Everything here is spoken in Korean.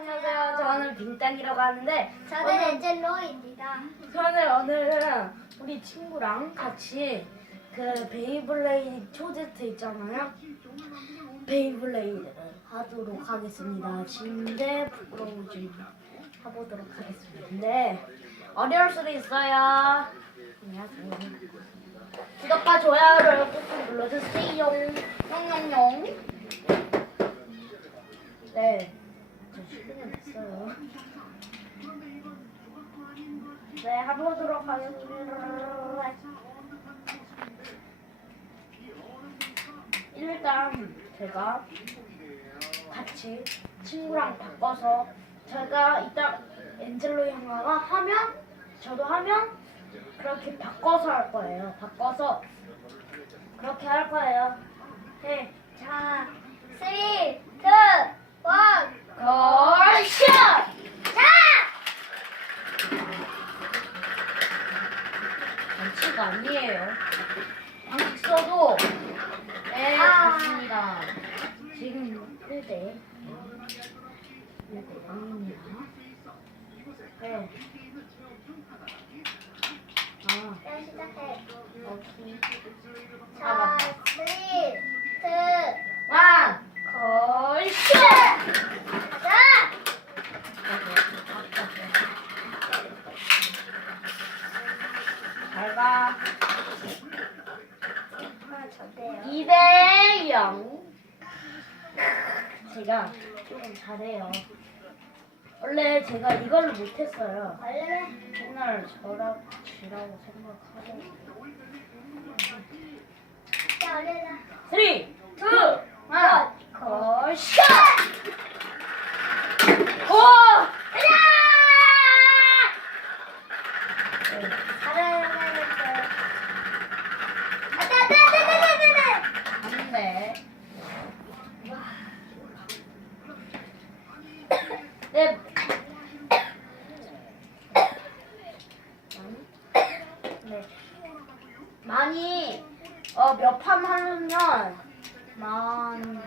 안녕하세요. 저는 빈땅이라고 하는데 저는 오늘, 엔젤로입니다. 저는 오늘은 우리 친구랑 같이 그 베이블레이드 초제트 있잖아요. 베이블레이드를 하도록 하겠습니다. 진대 부끄러우지 해보도록 하겠습니다. 근데 어려울 수도 있어요. 안녕하세요. 구독과 좋아요를 꾹꾹 눌러주세요. 용용용. 네, 해보도록 하겠습니다. 일단 제가 같이 친구랑 바꿔서 제가 이따 엔젤로 형아가 하면 저도 하면 그렇게 바꿔서 할 거예요. 바꿔서 그렇게 할 거예요. 네, 자, 3, 2, 1, 걸쇼! 자! 반칙 아니에요. 반칙 써도 네 아. 좋습니다. 지금 1대 1대 0입니다. 네. 아, 자, 시작해. 오케이. 자, 3, 2, 1, 완! 걸쇼! 가자! 잘 가. 아, 저대요. 2대 0. 제가 조금 잘해요. 원래 제가 이걸로 못했어요. 원래 맨날 저라 지라고 생각하고. 자, 얼른 3, 2, 1, 걸 네. 많이 어, 몇 판 하면 만